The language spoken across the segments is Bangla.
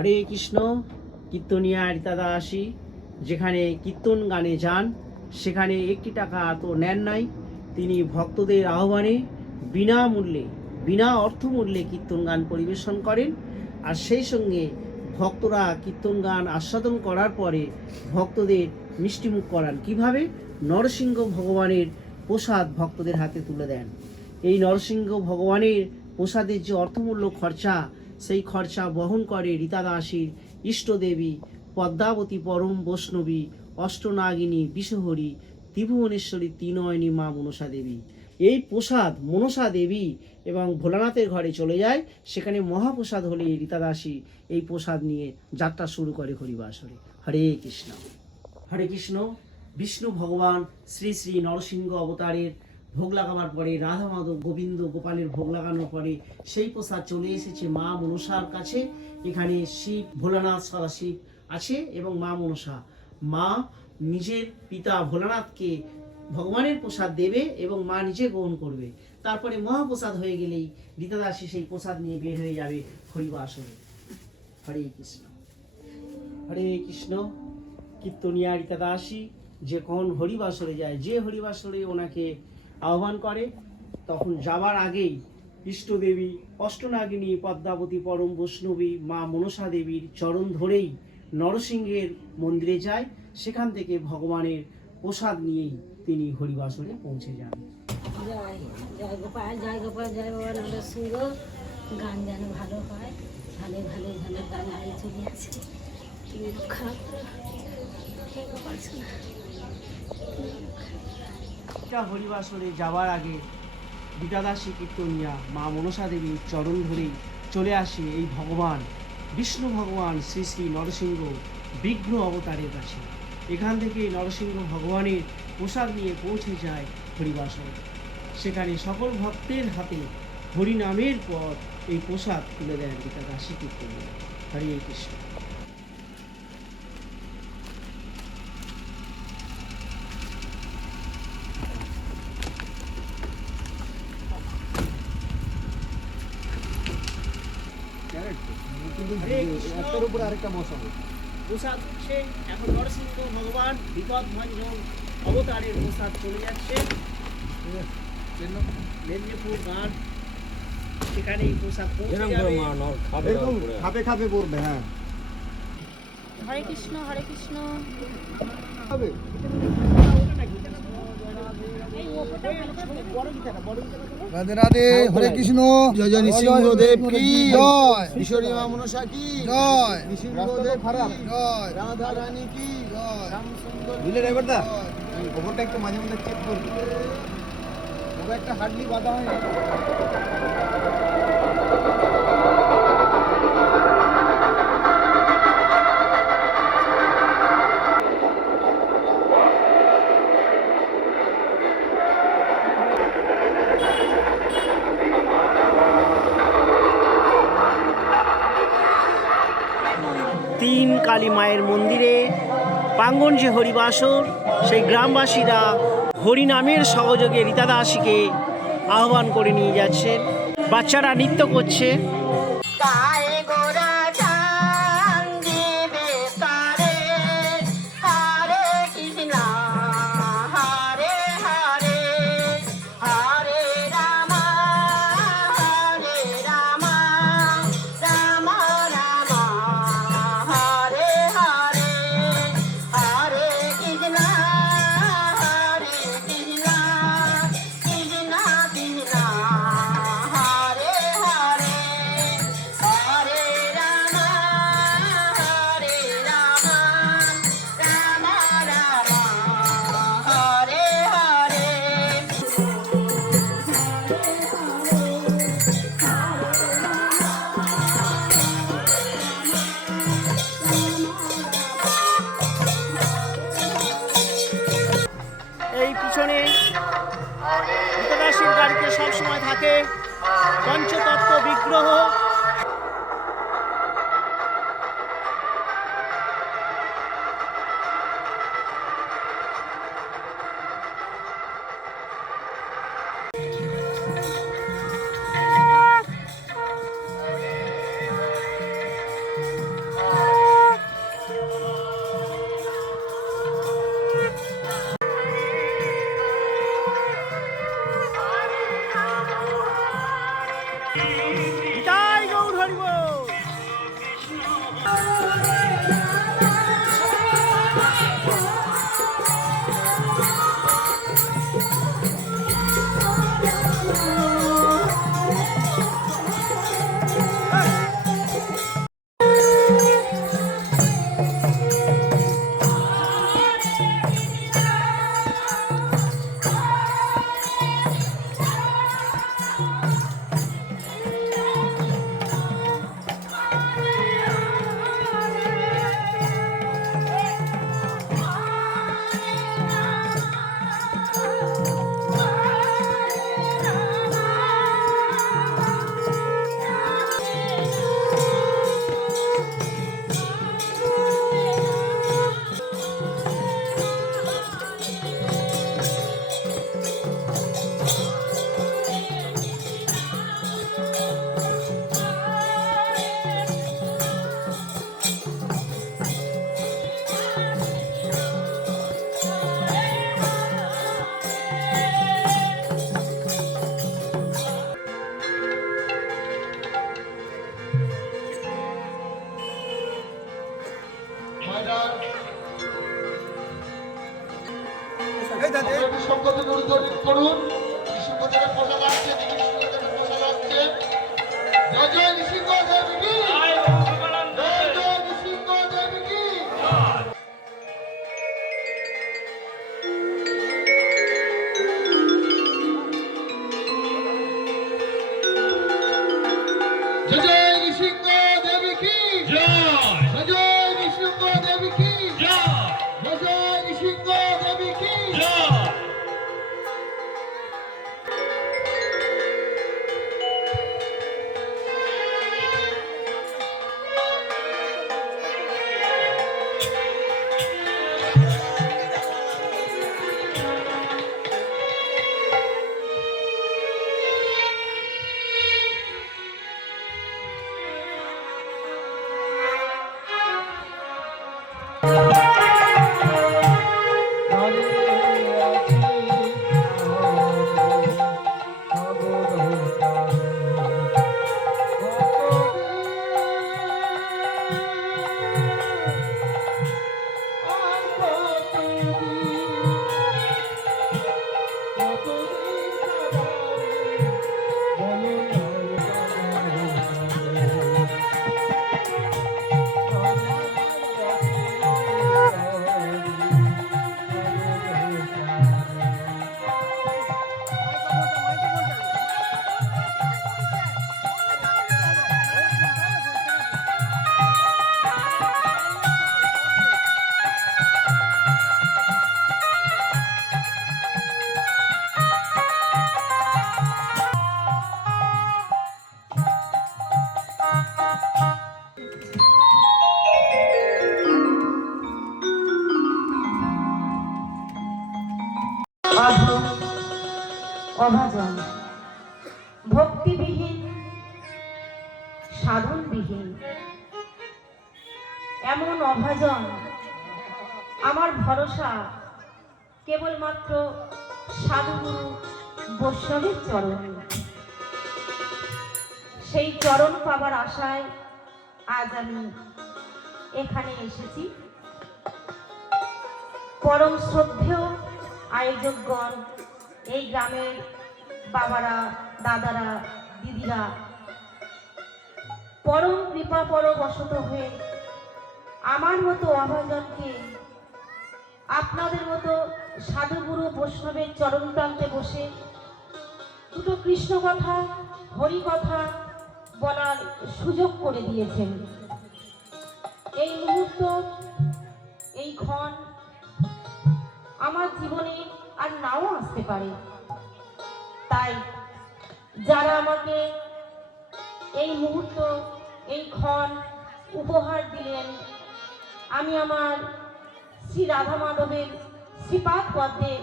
হরে কৃষ্ণ। কীর্তনিয়া রীতা দাসী যেখানে কীর্তন গানে যান সেখানে একটি টাকা তো নেন নাই। তিনি ভক্তদের আহ্বানে বিনামূল্যে বিনা অর্থমূল্যে কীর্তন গান পরিবেশন করেন। আর সেই সঙ্গে ভক্তরা কীর্তন গান আস্বাদন করার পরে ভক্তদের মিষ্টিমুখ করান। কিভাবে? নরসিংহ ভগবানের প্রসাদ ভক্তদের হাতে তুলে দেন। এই নরসিংহ ভগবানের প্রসাদের যে অর্থমূল্য খরচা, সেই খরচা বহন করে রীতা দাসীর ইষ্টদেবী পদ্মাবতী পরম বৈষ্ণবী অষ্টনাগিনী বিশ্বহরী ত্রিভুবনেশ্বরী তিনয়নী মা মনসা দেবী। এই প্রসাদ মনসা দেবী এবং ভোলানাথের ঘরে চলে যায়। সেখানে মহাপ্রসাদ হলে রীতা দাসী এই প্রসাদ নিয়ে যাত্রা শুরু করে হরিবাসরে। হরে কৃষ্ণ। হরে কৃষ্ণ। বিষ্ণু ভগবান শ্রী শ্রী নরসিংহ অবতারের ভোগ লাগাবার পরে, রাধা মাধব গোবিন্দ গোপালের ভোগ লাগানোর পরে সেই প্রসাদ চলে এসেছে মা মনসার কাছে। এখানে শিব ভোলানাথ সদাশিব আছে এবং মা মনসা। মা নিজের পিতা ভোলানাথকে ভগবানের প্রসাদ দেবে এবং মা নিজে গ্রহণ করবে। তারপরে মহাপ্রসাদ হয়ে গেলেই রীতা দাসী সেই প্রসাদ নিয়ে বের হয়ে যাবে হরিবাসরে। হরে কৃষ্ণ। হরে কৃষ্ণ। কীর্তনিয়া রীতা দাসী যখন হরিবাসরে যায়, যে হরিবাসরে ওনাকে আহ্বান করে, তখন যাবার আগেই ইষ্টদেবী অষ্টনাগিনী পদ্মাবতী পরম বৈষ্ণবী মা মনসা দেবীর চরণ ধরেই নরসিংহের মন্দিরে যায়। সেখান থেকে ভগবানের প্রসাদ নিয়েই তিনি হরিবাসরে পৌঁছে যান। জয় জয় গোপাল, জয় গোপাল, জয় বাবা নরসিংহ। গান যেন ভালো হয়, ভালো ভালো যেন গান গায়ে চলে আছে। খারাপ হরিবাসরে যাওয়ার আগে রীতা দাসী কীর্তনিয়া মা মনসা দেবীর চরণ ধরেই চলে আসে এই ভগবান বিষ্ণু ভগবান শ্রী শ্রী নরসিংহ বিঘ্ন অবতারের কাছে। এখান থেকে নরসিংহ ভগবানের প্রসাদ নিয়ে পৌঁছে যায় হরিবাসরে। সেখানে সকল ভক্তের হাতে হরিনামের পর এই প্রসাদ তুলে দেন রীতা দাসী কীর্তনিয়া। হরে কৃষ্ণ। একটার উপরে আরেকটা মশা প্রসাদ হচ্ছে এখন নরসিংহ ভগবান বিপদ ভঞ্জন অবতারের প্রসাদ চলে যাচ্ছে মেদিনীপুর গান। সেখানে এই প্রসাদ খাবে খাবে পড়বে। হ্যাঁ, হরে কৃষ্ণ, হরে কৃষ্ণ। রাধে রাধে। হরে কৃষ্ণ। জয় জয় নৃসিংহদেব কি জয়, ঈশ্বরী মা মনসা কি জয়, নৃসিংহদেব খারাপ জয়, রাধা রানী কি জয়, রামচন্দ্র। বুঝলে ড্রাইভার দা, খবরটা একটু মাঝে মাঝে চেক করবি। ওটা একটা হার্ডলি বাধা হয়। 3 কালী মায়ের মন্দিরে প্রাঙ্গণ যে হরিবাসর, সেই গ্রামবাসীরা হরিনামের সহযোগে রীতা দাসীকে আহ্বান করে নিয়ে যাচ্ছে। বাচ্চারা নৃত্য করছে। এই পিছনে রীতা দাসীর গাড়িতে সবসময় থাকে পঞ্চতত্ত্ব বিগ্রহ। এই দাদা সংকটে অনুদর্শন করুন। নৃসিংহদেবের প্রসাদ আসছে, নৃসিংহদেবের প্রসাদ আসছে। জয় জয় নৃসিংহ দেবী কি, জয় জয় নৃসিংহ দেবী কি। জয় জয় নৃসিংহ দেবী কি, জয় জয় নৃসিংহ দেবী কি, জয় জয় নৃসিংহ দেবী কি। অভাজন, ভক্তিবিহীন, সাধনবিহীন, এমন অভাজন আমার ভরসা কেবলমাত্র সাধুগুরু বৈষ্ণবের চরণ। সেই চরণ পাবার আশায় আজ আমি এখানে এসেছি। পরম শ্রদ্ধেয় আয়োজকগণ, এই গ্রামের বাবারা, দাদারা, দিদিরা পরম কৃপা পরবশত হয়ে আমার মতো অভাজনকে আপনাদের মতো সাধুগুরু বৈষ্ণবের চরণ প্রান্তে বসে দুটো কৃষ্ণ কথা, হরি কথা বলার সুযোগ করে দিয়েছেন। এই মুহূর্ত, এই ক্ষণ আমার জীবনে আর নাও আসতে পারে। তাই যারা আমাকে এই মুহূর্ত, এই ক্ষণ উপহার দিলেন, আমি আমার শ্রী রাধা মাধবের শ্রীপাদ পদ্মে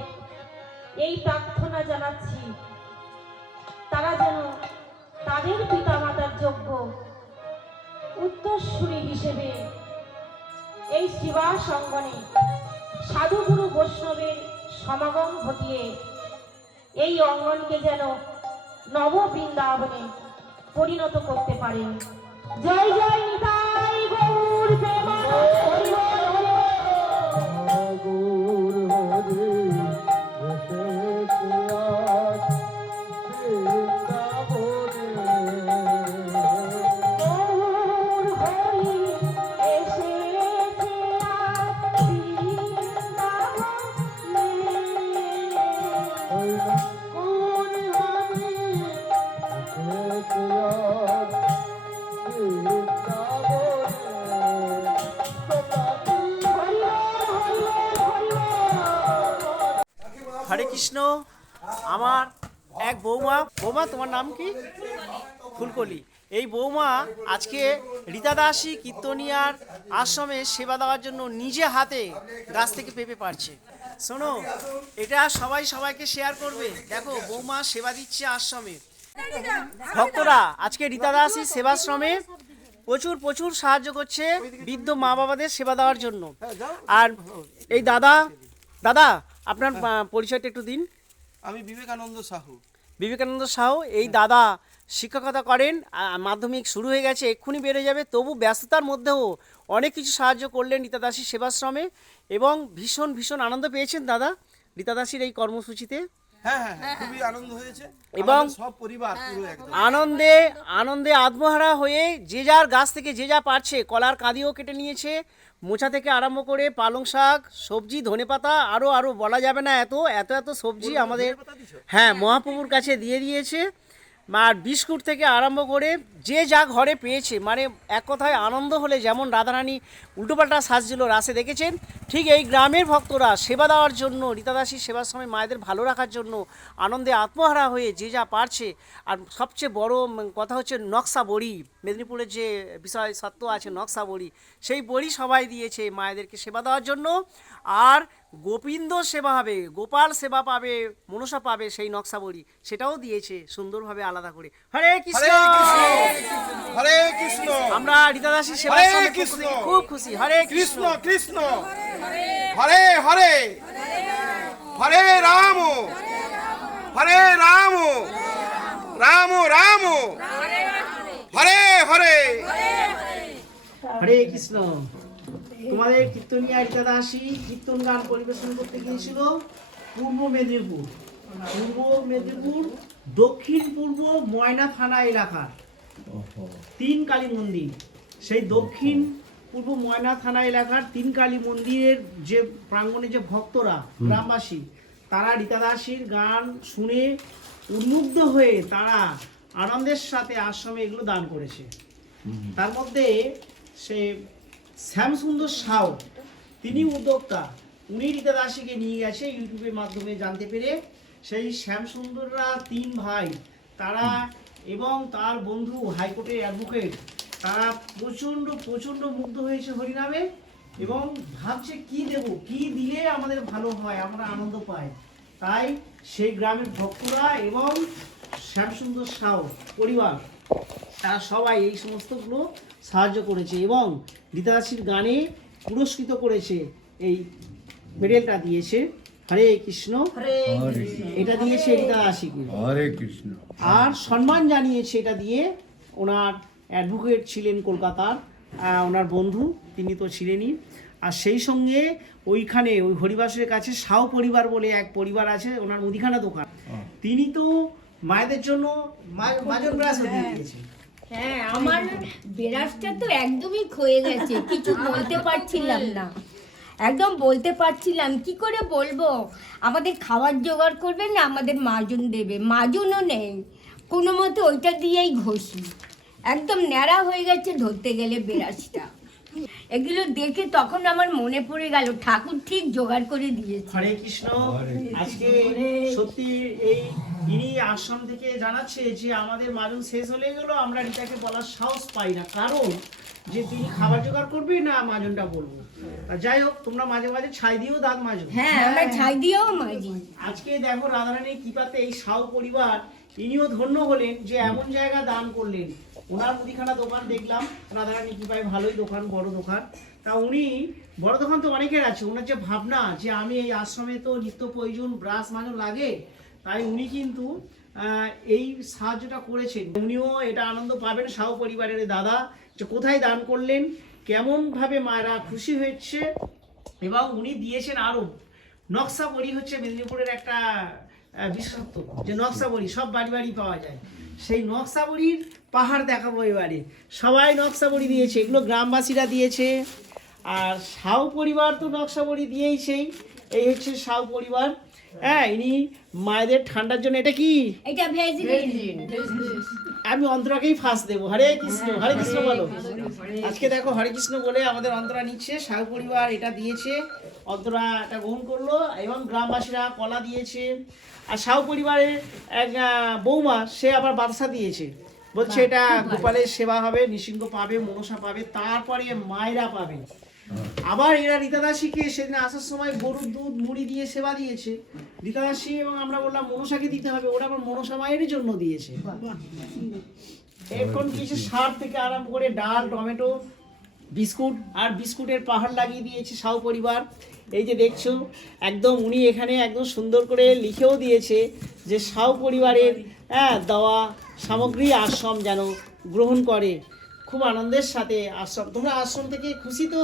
এই প্রার্থনা জানাচ্ছি, তারা যেন তাদের পিতামাতার যোগ্য উত্তরসূরি হিসেবে এই শিবাস অঙ্গনে সাধুগুরু বৈষ্ণবের সমাগম ঘটিয়ে এই অঙ্গনকে যেন নব বৃন্দাবনে পরিণত করতে পারেন। জয় জয় নিতাই গৌর। কৃষ্ণ। আমার এক বৌমা, বৌমা তোমার নাম কি? ফুলকলি। এই বৌমা আজকে রীতা দাসী কীর্তনিয়ার আশ্রমে সেবা দেওয়ার জন্য নিজে হাতে গাছ থেকে পেঁপে পারছে। শোনো, এটা সবাই সবাইকে শেয়ার করবে। দেখো বৌমা সেবা দিচ্ছে আশ্রমে। ভক্তরা আজকে রীতা দাসী সেবাশ্রমে প্রচুর প্রচুর সাহায্য করছে বৃদ্ধ মা বাবাদের সেবা দেওয়ার জন্য। আর এই দাদা, দাদা আপনার পরিচয়টা একটু দিন। আমি বিবেকানন্দ সাহু। বিবেকানন্দ সাহু। এই দাদা শিক্ষকতা করেন, মাধ্যমিক শুরু হয়ে গেছে, এক্ষুনি বেড়ে যাবে, তবু ব্যস্ততার মধ্যেও অনেক কিছু সাহায্য করলেন রীতা দাসী সেবাশ্রমে এবং ভীষণ ভীষণ আনন্দ পেয়েছেন দাদা রীতা দাসীর এই কর্মসূচিতে। হ্যাঁ, খুবই আনন্দ হয়েছে এবং সব পরিবার পুরো একদম আনন্দে আনন্দে আত্মহারা হয়ে যে যার গাছ থেকে যে যা পারছে, কলার কাঁদিও কেটে নিয়েছে, মোচা থেকে আরম্ভ করে পালং শাক, সবজি, ধনেপাতা, আরও আরও বলা যাবে না, এত এত এত সবজি আমাদের হ্যাঁ মহাপ্রভুর কাছে দিয়ে দিয়েছে। আর বিস্কুট থেকে আরম্ভ করে যে যা ঘরে পেয়েছে, মানে এক কথায় আনন্দ হলে যেমন রাধারানী উল্টোপাল্টা সাজছিল রাসে দেখেছেন, ঠিক এই গ্রামের ভক্তরা সেবা দেওয়ার জন্য, রীতা দাসী সেবার সময় মায়েদের ভালো রাখার জন্য আনন্দে আত্মহারা হয়ে যে যা পারছে। আর সবচেয়ে বড় কথা হচ্ছে নকশা বড়ি, মেদিনীপুরের যে বিষয় সত্য আছে নকশা বড়ি, সেই বড়ি সবাই দিয়েছে মায়েদেরকে সেবা দেওয়ার জন্য। আর গোবিন্দ সেবা হবে, গোপাল সেবা পাবে, মনসা পাবে, সেই নকশা বড়ি সেটাও দিয়েছে সুন্দরভাবে আলাদা করে। হরে কৃষ্ণ, হরে কৃষ্ণ। আমরা রীতা দাসী সেবা খুব খুশি। হরে কৃষ্ণ কৃষ্ণ, হরে হরে, হরে রাম, হরে রাম, রাম রাম, হরে হরে। হরে কৃষ্ণ। তোমাদের কীর্তনিয়া রীতা দাসী কীর্তন গান পরিবেশন করতে গিয়েছিল পূর্ব মেদিনীপুর, দক্ষিণ পূর্ব ময়না থানা এলাকার 3 কালী মন্দির। সেই দক্ষিণ পূর্ব ময়না থানা এলাকার 3 কালী মন্দিরের যে প্রাঙ্গণে যে ভক্তরা, গ্রামবাসী, তারা রীতা দাসীর গান শুনে উন্মুগ্ধ হয়ে তারা আনন্দের সাথে আশ্রমে এগুলো দান করেছে। তার মধ্যে সে শ্যামসুন্দর সাউ, তিনি উদ্যোক্তা, উনি রীতা দাসীকে নিয়ে গেছে ইউটিউবের মাধ্যমে জানতে পেরে। সেই শ্যামসুন্দররা 3 ভাই, তারা এবং তার বন্ধু হাইকোর্টের অ্যাডভোকেট, তারা প্রচণ্ড মুগ্ধ হয়েছে হরিনামে এবং ভাবছে কি দেব, কি দিলে আমাদের ভালো হয়, আমরা আনন্দ পাই। তাই সেই গ্রামের ভক্তরা এবং শ্যামসুন্দর সাউ পরিবার, তারা সবাই এই সমস্তগুলো সাহায্য করেছে এবং রীতা দাসীর গানে পুরস্কৃত করেছে, এই মেডেলটা দিয়েছে। হরে কৃষ্ণ, এটা দিয়েছে রীতা দাসীকে। হরে কৃষ্ণ। আর সম্মান জানিয়েছে এটা দিয়ে ওনার অ্যাডভোকেট ছিলেন কলকাতার, ওনার বন্ধু, তিনি তো ছিলেনই। আর সেই সঙ্গে ওইখানে ওই হরিবাসের কাছে সাউ পরিবার বলে এক পরিবার আছে, ওনার মুদিখানা দোকান, তিনি তো মায়েদের জন্য মাজন ব্রাশ দিয়ে দিয়েছেন। হ্যাঁ, আমার বেরাসটা তো একদমই ক্ষয়ে গেছে, কিছু বলতে পারছিলাম না, একদম বলতে পারছিলাম কি করে বলবো। আমাদের খাবার জোগাড় করবে না, আমাদের মাজন দেবে, মাজনও নেই, কোনো মতে ওইটা দিয়েই ঘষি, একদম ন্যাড়া হয়ে গেছে ধরতে গেলে বেরাসটা। এগুলো দেখে তখন আমার মনে পড়ে গেল ঠাকুর ঠিক জোগাড় করে দিয়েছে। হরে কৃষ্ণ। আজকে সত্যি এই ইনি আশ্রম থেকে জানাচ্ছে যে আমাদের মাজন শেষ হলে গেল, আমরা রীতাকে বলার সাহস পাই না, কারণ যে তিনি খাবার জোগাড় করবে না মাজনটা বলবো। যাই হোক, তোমরা মাঝে মাঝে ছাই দিয়েও দাঁত মাজো। হ্যাঁ, আমরা ছাই দিয়েও মাজি। আজকে দেখো রাধারানীর কৃপাতে এই সাউ পরিবার, ইনিও ধন্য হলেন যে এমন জায়গা দান করলেন। ওনার মুদিখানা দোকান দেখলাম, রাধারানী কৃপায় ভালোই দোকান, বড় দোকান। তা উনি, বড় দোকান তো অনেকের আছে, ওনার যে ভাবনা যে আমি এই আশ্রমে তো নিত্য প্রয়োজন ব্রাশ মাজন লাগে, তাই উনি কিন্তু এই সাহায্যটা করেছেন। উনিও এটা আনন্দ পাবেন সাউ পরিবারের দাদা, যে কোথায় দান করলেন, কেমনভাবে মায়েরা খুশি হয়েছে। এবং উনি দিয়েছেন আরও নকশা বড়ি, হচ্ছে মেদিনীপুরের একটা বিশেষত্ব, যে নকশা বড়ি সব বাড়ি বাড়ি পাওয়া যায়। সেই নকশা বড়ির পাহাড় দেখাবো এবারে। সবাই নকশা বড়ি দিয়েছে, এগুলো গ্রামবাসীরা দিয়েছে। আর সাউ পরিবার তো নকশা বড়ি দিয়েই, এই হচ্ছে সাউ পরিবার। হ্যাঁ, ইনি মায়েদের ঠান্ডার জন্য, এটা কি, এটা ভেজিলিন, আমি অন্তরাকেই ফার্স্ট দেবো। হরে কৃষ্ণ বলো। আজকে দেখো হরে কৃষ্ণ বলে আমাদের অন্তরা নিচ্ছে, সাহু পরিবার এটা দিয়েছে, অন্তরা এটা গ্রহণ করলো এবং গ্রামবাসীরা কলা দিয়েছে। আর সাহু পরিবারের এক বৌমা সে আবার বাদশা দিয়েছে, বলছে এটা গোপালের সেবা হবে, নৃসিংহ পাবে, মনসা পাবে, তারপরে মায়েরা পাবে। আবার এরা রীতাদাসীকে সেদিন আসার সময় গরুর দুধ মুড়ি দিয়ে সেবা দিয়েছে রীতাদাসী, এবং আমরা বললাম মনসাকে দিতে হবে, ওরা আবার মনসা মায়ের জন্য দিয়েছে। এখন কিছু সার থেকে আরম্ভ করে ডাল, টমেটো, বিস্কুট আর বিস্কুটের পাহাড় লাগিয়ে দিয়েছে সাহু পরিবার। এই যে দেখছো একদম উনি এখানে একদম সুন্দর করে লিখেও দিয়েছে যে সাহু পরিবারের দেওয়া সামগ্রী আশ্রম যেন গ্রহণ করে। খুব আনন্দের সাথে আশ্রম, তোমরা আশ্রম থেকে খুশি তো?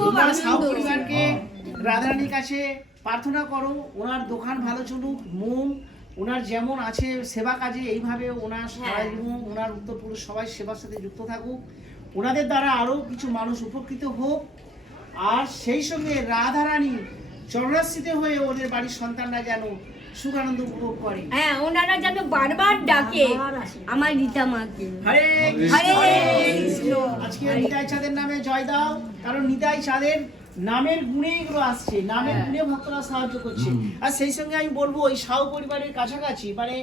তোমরা সাহু পরিবারকে রাধারানীর কাছে প্রার্থনা করো ওনার দোকান ভালো চলুক, মন ওনার যেমন আছে সেবা কাজে এইভাবে ওনার সারা জীবন ওনার উত্তরপুরুষ সবাই সেবার সাথে যুক্ত থাকুক, ওনাদের দ্বারা আরও কিছু মানুষ উপকৃত হোক। আর সেই সঙ্গে রাধারানী চরণাশ্রিত হয়ে ওদের বাড়ির সন্তানরা যেন সুখ আনন্দ উপভোগ করে। হ্যাঁ, ওনারা যেন বারবার ডাকে আমার রীতা মাকে। হরে কৃষ্ণ। আজকে নিতাই চাঁদের নামে জয় দাও, কারণ নিতাই চাঁদের নামের গুণে এগুলো আসছে, নামের গুণে ভক্তরা সাহায্য করছে। আর সেই সঙ্গে আমি বলবো ওই সাহু পরিবারের কাছাকাছি মানে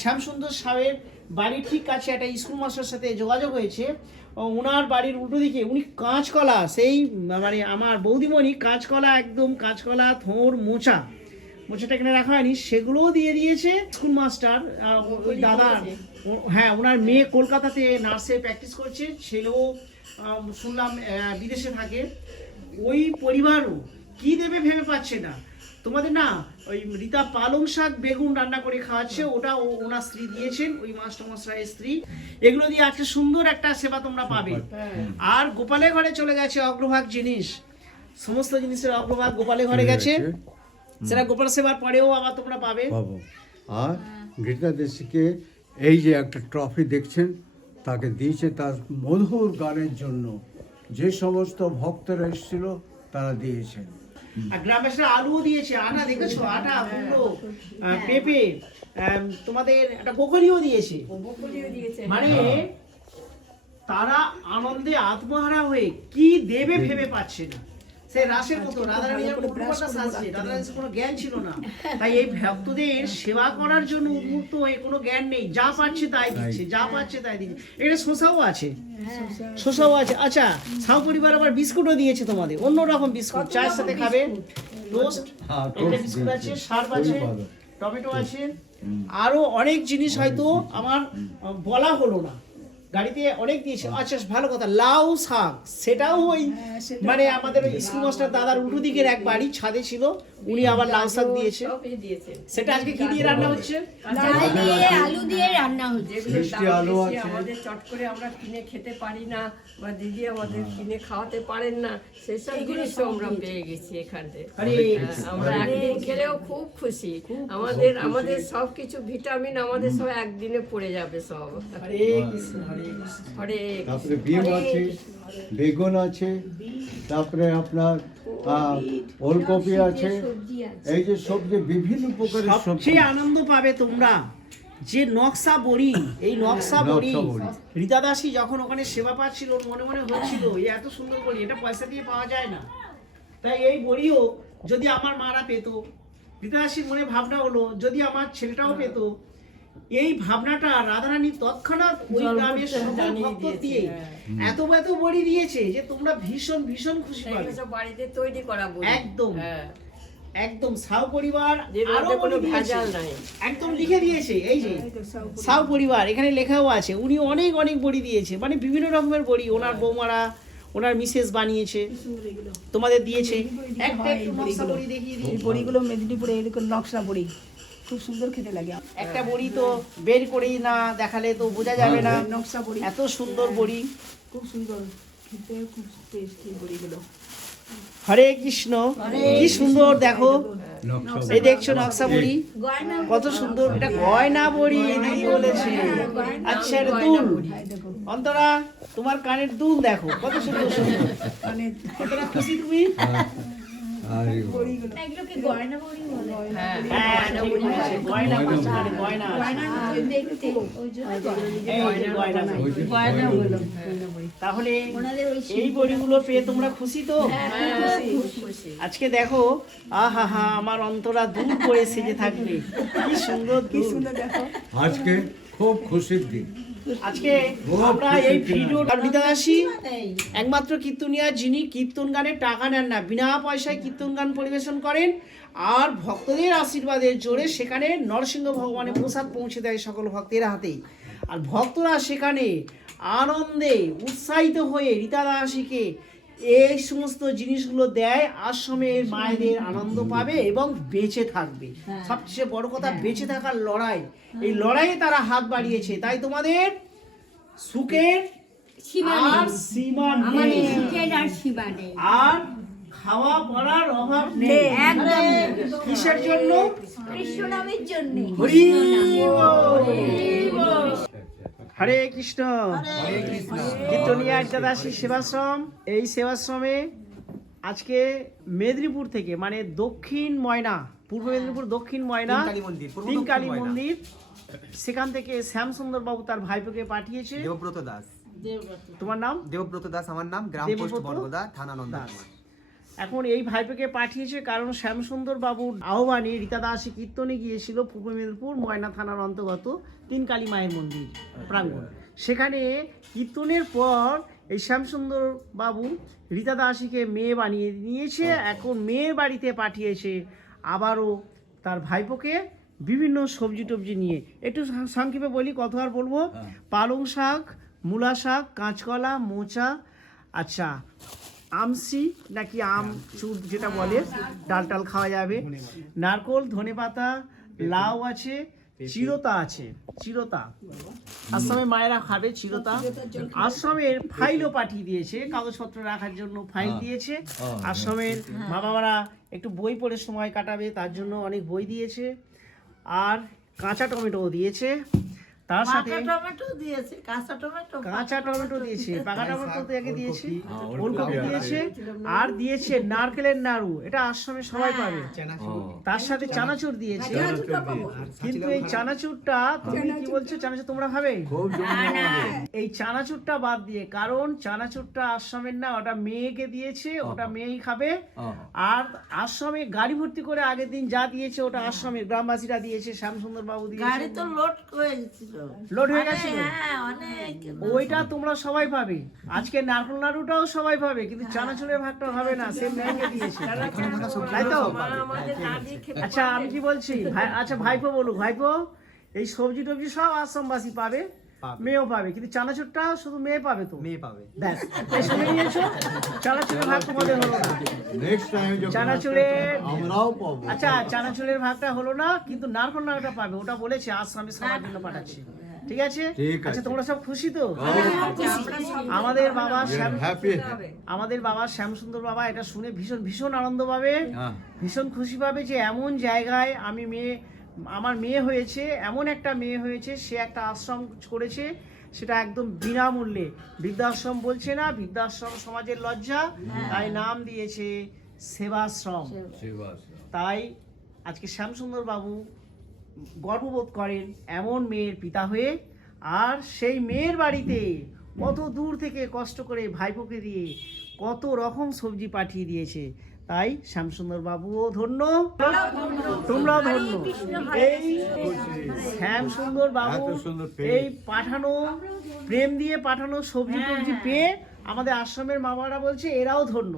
শ্যামসুন্দর সাহের বাড়ির ঠিক কাছে একটা স্কুল মাস্টার সাথে যোগাযোগ হয়েছে। ওনার বাড়ির উল্টো দিকে উনি কাঁচকলা, সেই মানে আমার বৌদিমণি কাঁচকলা, একদম কাঁচকলা থোড় মোচাটা এখানে রাখা হয়নি, সেগুলোও দিয়ে দিয়েছে স্কুল মাস্টার ওই দাদার। হ্যাঁ, ওনার মেয়ে কলকাতাতে নার্সে প্র্যাকটিস করছে, ছেলেও শুনলাম বিদেশে থাকে। ওই পরিবারও কি দেবে ভেবে পাচ্ছে না। তোমাদের না ওই রীতা পালং শাক বেগুন রান্না করে খাওয়াচ্ছে, ওটা ওনার স্ত্রী দিয়েছেন, ওই মাস্টারমশাইয়ের স্ত্রী। এগুলো দিয়ে একটা সুন্দর একটা সেবা তোমরা পাবে। আর গোপালের ঘরে চলে গেছে অগ্রভাগ জিনিস, সমস্ত জিনিসের অগ্রভাগ গোপালের ঘরে গেছে, সেটা গোপাল সেবার পরেও আবার তোমরা পাবে। আর রীতাদাসীকে এই যে একটা ট্রফি দেখছেন তাকে দিয়েছে তার মধুর গানের জন্য, যে সমস্ত ভক্তরা এসেছিল তারা দিয়েছেন। আর গ্রামবাসীরা আলুও দিয়েছে, আটা দেখেছো, আটা, কুমড়ো, পেঁপে, তোমাদের একটা বকরিও দিয়েছে। মানে তারা আনন্দে আত্মহারা হয়ে কি দেবে ভেবে পাচ্ছে না। সেই রাসের মতো রাধারানীর কোনো জ্ঞান ছিল না, তাই এই ভক্তদের সেবা করার জন্য উন্মুক্ত হয়ে কোনো জ্ঞান নেই, যা পাচ্ছে তাই দিচ্ছে, যা পাচ্ছে তাই দিচ্ছে। এটা শসাও আছে, আচ্ছা সাহু পরিবার আবার বিস্কুটও দিয়েছে তোমাদের, অন্যরকম বিস্কুট, চায়ের সাথে খাবে, টোস্ট, একটা বিস্কুট আছে, শার্প আছে, টমেটো আছে, আরো অনেক জিনিস হয়তো আমার বলা হলো না। গাড়িতে অনেক দিয়েছে। আচ্ছা, ভালো কথা, লাউ শাক, সেটাও ওই মানে আমাদের ওই স্কুল মাস্টার দাদার উল্টো দিকের এক বাড়ি ছাদে ছিল, উনি আবার লাউ শাক দিয়েছে। সেটা আজকে কি দিয়ে রান্না হচ্ছে? আলু দিয়ে রান্না হচ্ছে। আলু আছে, আমাদের চট করে আমরা কিনে খেতে পারি না, বা দিদি আমাদের কিনে খাওয়াতে পারেন না, সেসব জিনিসও আমরা পেয়ে গেছি এখান থেকে। আমরা একদিন খেলেও খুব খুশি। আমাদের সব কিছু ভিটামিন আমাদের সব একদিনে পড়ে যাবে সব। হরে কৃষ্ণ, হরে কৃষ্ণ। হরে তারপরে বিম আছে, বেগুন আছে, তারপরে আপনার ওলকপি আছে, এই যে সবজি, বিভিন্ন প্রকারের সবজি। সবচেয়ে আনন্দ পাবে তোমরা যে নকশা বড়ি, এই নকশা বড়ি রীতাদাসী যখন ওখানে সেবা পাচ্ছিল ওর মনে মনে হচ্ছিল এই এত সুন্দর বড়ি, এটা পয়সা দিয়ে পাওয়া যায় না, তাই এই বড়িও যদি আমার মারা পেত, রীতাদাসীর মনে ভাবনা হলো যদি আমার ছেলেটাও পেত। এই ভাবনাটা রাধারানী তৎক্ষণাৎ ওই গ্রামের সকল ভক্ত দিয়ে এত বড়ি দিয়েছে যে তোমরা ভীষণ ভীষণ খুশি পাবে। বাড়িতে তৈরি করা বলি, একদম একদম সাহু পরিবার আরো কোনো বড়ি ভেজাল নাই, একদম লিখে দিয়েছে। এই যে সাহু পরিবার এখানে লেখাও আছে, উনি অনেক অনেক বড়ি দিয়েছে, মানে বিভিন্ন রকমের বড়ি ওনার বৌমারা ওনার মিসেস বানিয়েছে, তোমাদের দিয়েছে। একটা একটু নকশা বড়ি দেখিয়ে দিই। বড়িগুলো মেদিনীপুরে এরকম নকশা বড়ি, খুব সুন্দর খেতে লাগে। একটা বড়ি তো বের করেই না দেখালে তো বোঝা যাবে না, নকশা বড়ি এত সুন্দর বড়ি, খুব সুন্দর খেতে, খুব টেস্টি বড়িগুলো। হরে কৃষ্ণ, কি সুন্দর দেখো, এই দেখছো নকশা বড়ি কত সুন্দর, এটা গয়না বড়ি দিদি বলেছে। আচ্ছা, এটা দুল, অন্তরা তোমার কানের দুল দেখো কত সুন্দর সুন্দর, অন্তরা খুশি তুমি? আর এগুলোকে গয়না বড়ি বলে। হ্যাঁ হ্যাঁ, ঠিক বলেছে, গয়না মাছ, মানে গয়না আছে। দেখতে ওই জন্য এই যে গয়না মাছ। ওই যে গয়না বলো। তাহলে ওনাদের ওই এই বড়িগুলো পেয়ে তোমরা খুশি তো? খুশি। আজকে দেখো, আহা হা, আমার অন্তরা দূর করে সেজে থাকবে, কি সুন্দর দূর। আজকে খুব খুশির দিন। আজকে আমরা এই ভিডিও দিতে আসি একমাত্র কীর্তনিয়া, যিনি কীর্তন গানে টাকা নেন না, বিনা পয়সায় কীর্তন গান পরিবেশন করেন, আর ভক্তদের আশীর্বাদের জোরে সেখানে নরসিংহ ভগবানের প্রসাদ পৌঁছে দেয় সকল ভক্তের হাতেই। আর ভক্তরা সেখানে আনন্দে উৎসাহিত হয়ে রীতা দাসীকে এই সমস্ত জিনিসগুলো দেয়, আশ্রমের মায়েদের আনন্দ পাবে এবং বেঁচে থাকবে। সবচেয়ে বড় কথা, বেঁচে থাকার লড়াই, এই লড়াইয়ে তারা হাত বাড়িয়েছে। তাই তোমাদের সুখের সীমা আর নেই। সীমা আমাদের নেই, সুখের আর সীমা নেই। আর খাওয়া পড়ার অভাব নেই। একদম কিসের জন্য? কৃষ্ণ নামের জন্য। হরি বল। হরে কৃষ্ণ। কীর্তনিয়া দাসী সেবাশ্রম, এই সেবাশ্রমে আজকে মেদিনীপুর থেকে, মানে দক্ষিণ ময়না, পূর্ব মেদিনীপুর দক্ষিণ ময়না তিন কালী মন্দির, সেখান থেকে শ্যামসুন্দর বাবু তার ভাইপোকে পাঠিয়েছে। দেবব্রত দাস। তোমার নাম? দেবব্রত দাস আমার নাম, গ্রাম পোস্ট দেবব্রত বরগোদা, থানা নন্দকুমার। এখন এই ভাইপোকে পাঠিয়েছে কারণ শ্যামসুন্দর বাবুর আহ্বানে রীতা দাসী কীর্তনে গিয়েছিল পূর্ব মেদিনীপুর ময়না থানার অন্তর্গত তিন কালী মায়ের মন্দির প্রাঙ্গণ। সেখানে কীর্তনের পর এই শ্যামসুন্দর বাবু রীতা দাসীকে মেয়ে বানিয়ে নিয়েছে। এখন মেয়ের বাড়িতে পাঠিয়েছে আবারও তার ভাইপোকে বিভিন্ন সবজি টবজি নিয়ে। একটু সংক্ষেপে বলি, কত আর বলবো। পালং শাক, মূলা শাক, কাঁচকলা, মোচা, আচ্ছা আমসি নাকি আম চুর যেটা বলে, ডাল টাল খাওয়া যাবে, নারকোল, ধনেপাতা, লাউ আছে, চিরতা আছে, চিরতা আশ্রমের মায়েরা খাবে চিরতা। আশ্রমের ফাইলও পাঠিয়ে দিয়েছে, কাগজপত্র রাখার জন্য ফাইল দিয়েছে। আশ্রমের মা বাবারা একটু বই পড়ে সময় কাটাবে, তার জন্য অনেক বই দিয়েছে। আর কাঁচা টমেটোও দিয়েছে, তার সাথে কাঁচা টমেটো দিয়েছে, পাকা টমেটো তো আগে দিয়েছে, ফুলকপি দিয়েছে, আর দিয়েছে নারকেলের নাড়ু, এটা আশ্রমে সবাই পাবে। তার সাথে চানাচুর দিয়েছে। কিন্তু এই চানাচুরটা, তুমি কি বলছো, চানাচুর তোমরা খাবে? এই চানাচুরটা বাদ দিয়ে, কারণ চানাচুরটা আশ্রমের না, ওটা মেয়েকে দিয়েছে, ওটা মেয়েই খাবে। আর আশ্রমে গাড়ি ভর্তি করে আগের দিন যা দিয়েছে ওটা আশ্রমের গ্রামবাসীরা দিয়েছে, শ্যামসুন্দর বাবু দিয়েছে। লোড হয়ে গেছিল, ওইটা তোমরা সবাই পাবে। আজকে নারকেল নাড়ুটাও সবাই পাবে, কিন্তু চানাচুরের ভাগটা হবে না, সে মেয়েকে দিয়েছে, তাই তো? আচ্ছা আমি কি বলছি, আচ্ছা ভাইপো বলুক, ভাইপো এই সবজি টবজি সব আশ্রমবাসী পাবে, মেয়েও পাবে, কিন্তু চানাচুরটা শুধু মেয়ে পাবে। তো মেয়ে পাবে, ব্যাস, এই শুনে নিয়েছো। চানাচুরের ভাগ তোমাদের হলো না, নেক্সট টাইম যখন চানাচুরের আমরাও পাবো। আচ্ছা চানাচুরের ভাগটা হলো না, কিন্তু নারকেল নাড়ুটা পাবে, ওটা বলেছে আশ্রমে সবার জন্য পাঠাচ্ছি। ঠিক আছে? আচ্ছা তোমরা সব খুশি তো? আমাদের বাবা আমাদের বাবা শ্যামসুন্দর বাবা এটা শুনে ভীষণ ভীষণ আনন্দ পাবে, ভীষণ খুশি পাবে যে এমন জায়গায় আমার মেয়ে হয়েছে, এমন একটা মেয়ে হয়েছে, সে একটা আশ্রম করেছে, সেটা একদম বিনামূল্যে। বৃদ্ধাশ্রম বলছে না, বৃদ্ধাশ্রম সমাজের লজ্জা, তাই নাম দিয়েছে সেবাশ্রম। তাই আজকে শ্যামসুন্দর বাবু গর্ববোধ করেন এমন মেয়ের পিতা হয়ে। আর সেই মেয়ের বাড়িতে কত দূর থেকে কষ্ট করে ভাইপোকে দিয়ে কত রকম সবজি পাঠিয়ে দিয়েছে। তাই শ্যামসুন্দর বাবুও ধন্য, তোমরাও ধন্য। এই শ্যামসুন্দর বাবু এই পাঠানো প্রেম দিয়ে পাঠানো সবজি টবজি পেয়ে আমাদের আশ্রমের মামারা বলছে এরাও ধন্য।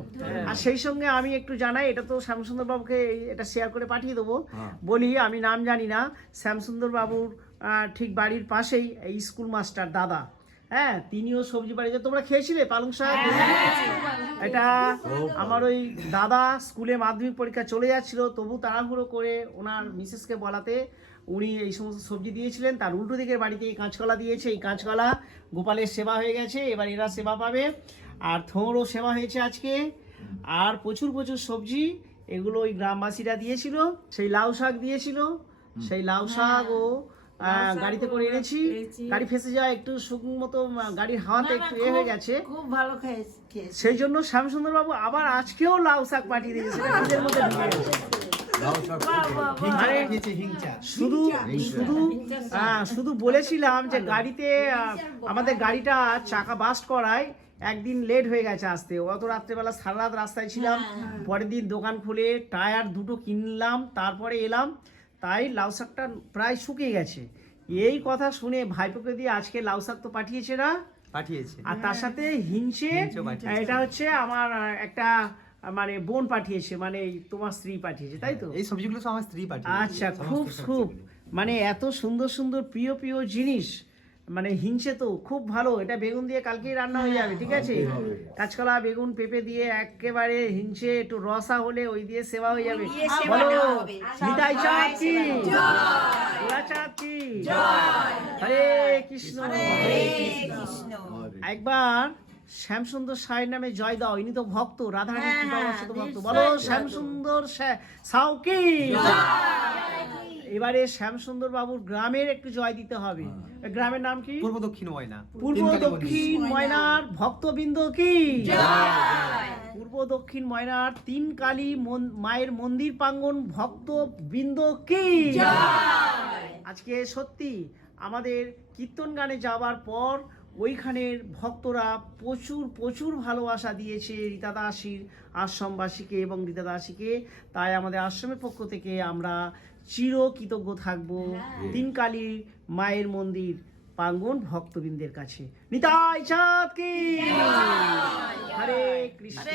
আর সেই সঙ্গে আমি একটু জানাই, এটা তো শ্যামসুন্দর বাবুকে এটা শেয়ার করে পাঠিয়ে দেবো। বলি, আমি নাম জানি না, শ্যামসুন্দর বাবুর ঠিক বাড়ির পাশেই এই স্কুল মাস্টার দাদা, হ্যাঁ, তিনিও সবজি বাড়িতে, তোমরা খেয়েছিলে পালং শাক? এটা আমার ওই দাদা স্কুলে মাধ্যমিক পরীক্ষা চলে যাচ্ছিল, তবু তাড়াহুড়ো করে ওনার মিসেসকে বলাতে উনি এই সমস্ত সবজি দিয়েছিলেন। তার উল্টো দিকের বাড়িতে এই কাঁচকলা দিয়েছে, এই কাঁচকলা গোপালের সেবা হয়ে গেছে, এবার এরা সেবা পাবে। আর থোঁড়ও সেবা হয়েছে আজকে, আর প্রচুর প্রচুর সবজি, এগুলো ওই গ্রামবাসীরা দিয়েছিল। সেই লাউ শাক দিয়েছিল, সেই লাউ শাক ও গাড়িতে করে এনেছি, গাড়ি ফেসে যায় একটু শুকনো মতো, গাড়ির হাওয়াতে একটু হয়ে গেছে, খুব ভালো খেয়েছি। সেই জন্য শ্যামসুন্দর বাবু আবার আজকেও লাউ শাক পাঠিয়ে দিয়েছে, সেটা নিজের মধ্যে ঢুকে গেছে। আরে শুধু শুধু শুধু বলেছিলাম যে গাড়িতে আমাদের গাড়িটা চাকা বাস্ট করায় একদিন লেট হয়ে গেছে আসতে, অত রাত্রেবেলা সারা রাত রাস্তায় ছিলাম, পরের দিন দোকান খুলে টায়ার দুটো কিনলাম, তারপরে এলাম, তাই লাউ শাকটা প্রায় শুকিয়ে গেছে। এই কথা শুনে ভাইপোকে দিয়ে আজকে লাউ শাক তো পাঠিয়েছে না, পাঠিয়েছে। আর তার সাথে হিংসে, এটা হচ্ছে আমার একটা মানে বোন পাঠিয়েছে, মানে তোমার স্ত্রী পাঠিয়েছে, তাই তো? এই সবজিগুলো সব আমার স্ত্রী পাঠিয়েছে। আচ্ছা, খুব খুব মানে এত সুন্দর সুন্দর প্রিয় প্রিয় জিনিস, মানে হিংসে তো খুব ভালো। এটা বেগুন দিয়ে কালকেই রান্না হয়ে যাবে, ঠিক আছে? কাঁচকলা, বেগুন, পেঁপে দিয়ে একেবারে হিংসে, একটু রসা হলে ওই দিয়ে সেবা হয়ে যাবে। বলো নিতাই চাঁদ কি, ভোলা চাঁদ কি, হরে কৃষ্ণ। একবার শ্যামসুন্দর সাহের নামে জয় দাও, ইনি তো ভক্ত, রাধারানী কৃপাবশত ভক্ত। বলো শ্যামসুন্দর সাউ কি। এবারে শ্যামসুন্দর বাবুর গ্রামের একটু জয় দিতে হবে। গ্রামের নাম কি? পূর্ব দক্ষিণ ময়না। পূর্ব দক্ষিণ ময়নার ভক্তবৃন্দ কি, পূর্ব দক্ষিণ ময়নার তিন কালী মায়ের মন্দির প্রাঙ্গণ ভক্তবৃন্দ কি। আজকে সত্যি আমাদের কীর্তন গানে যাওয়ার পর ওইখানের ভক্তরা প্রচুর প্রচুর ভালোবাসা দিয়েছে রীতা দাসীর আশ্রমবাসীকে এবং রীতা দাসীকে, তাই আমাদের আশ্রমের পক্ষ থেকে আমরা চির কৃতজ্ঞ থাকব তিন কালী মায়ের মন্দির প্রাঙ্গণ ভক্তবৃন্দের কাছে। নিতাই চাঁদ কি, হরে কৃষ্ণ।